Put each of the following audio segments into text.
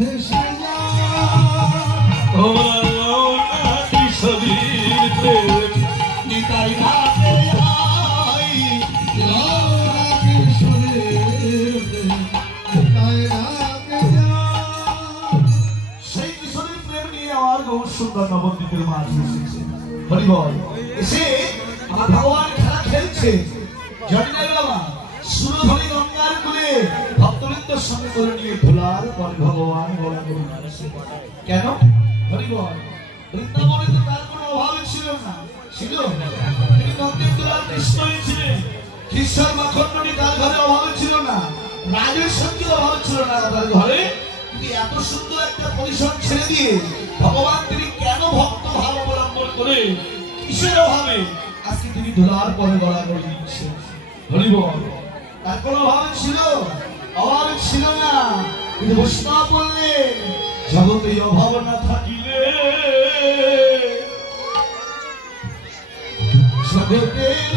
ভেসে যায় কিশোরীর প্রেম নিতাই ঘাটে আই কিশোরীর প্রেম নিতাই ঘাটে যায়। সেই কিশোরীর প্রেম নিয়ে আমার গৌর সুন্দর নবদ্বীপের মাঝে এসেছে। হরি বল। এসে আমার ভগবান খেলা খেলছে। জানি না বাবা সুরধনী গঙ্গার কুলে ভক্তবৃন্দের সঙ্গে করে নিয়ে ভোলার পর ভগবান বলা করে কেন? হরি বল। বৃন্দাবনে তো তার কোনো অভাব ছিল না। ছিল তিনি নন্দের তোলার কৃষ্ণই ছিলেন। খ্রিস্টান মাখণ্ডনী তার ঘরে অভাব ছিল না। রাজের সঙ্গে অভাব ছিল না তার ঘরে। কিন্তু এত সুন্দর একটা পরিসর ছেড়ে দিয়ে ভগবান তিনি কেন ভক্ত ভাব অবলম্বন করে কিসের অভাবে আজকে তিনি ধুলার পরে গলা করে দিচ্ছেন? হরি বল। তার কোনো অভাব ছিল? অভাব ছিল না। কিন্তু বৈষ্ণব বললেন জগতে অভাব না থাকিলে জগতের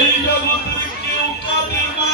এই জগতের কেউ কাঁদে না।